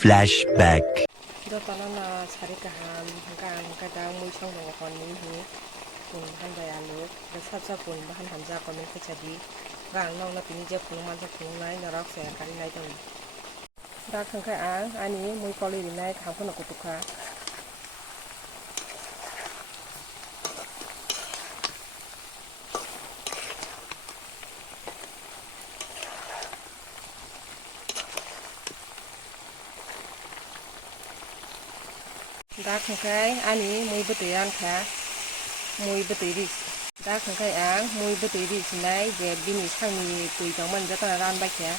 Flashback. Dotanana sarikahan hanggang kadang muy chong dong kon ni hi pun han bai alu da sap sap pun bahan hamza komen khachadi gang nong na pini je phung man phung nai na rak se kari nai tong da khang khai ang ani muy koli ri nai khang phun ko tukha da khang khai ani muy betul an kha muy betul ri da khang khai ang muy betul ri sinai je bini sangni pui jong man jata ran bai kha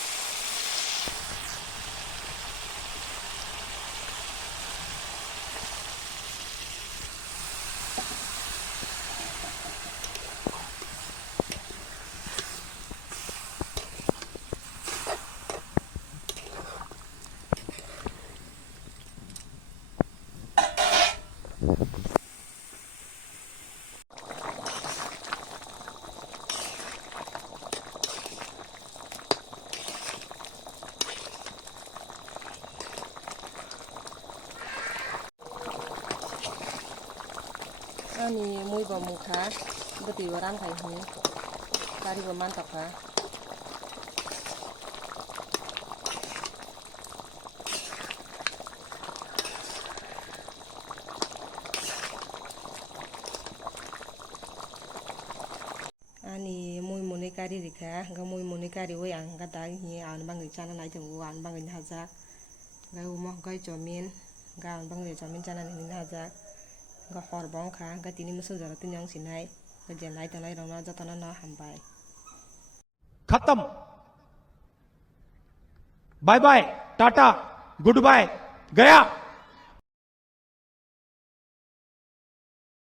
ani muy ba mu kha betul waran khai hi kari ba man tak kha ani muy monai kari rikha ga muy monai kari oi ang ga da hi an bangai chana nai thung an bangai haja ga mo gai chomin ga an bangai chomin chana ni haja ga hor bong kha ga tini musu jara tin yang sinai ga je nai tanai rong na jatana na hambai खत्म bye bye tata goodbye गया।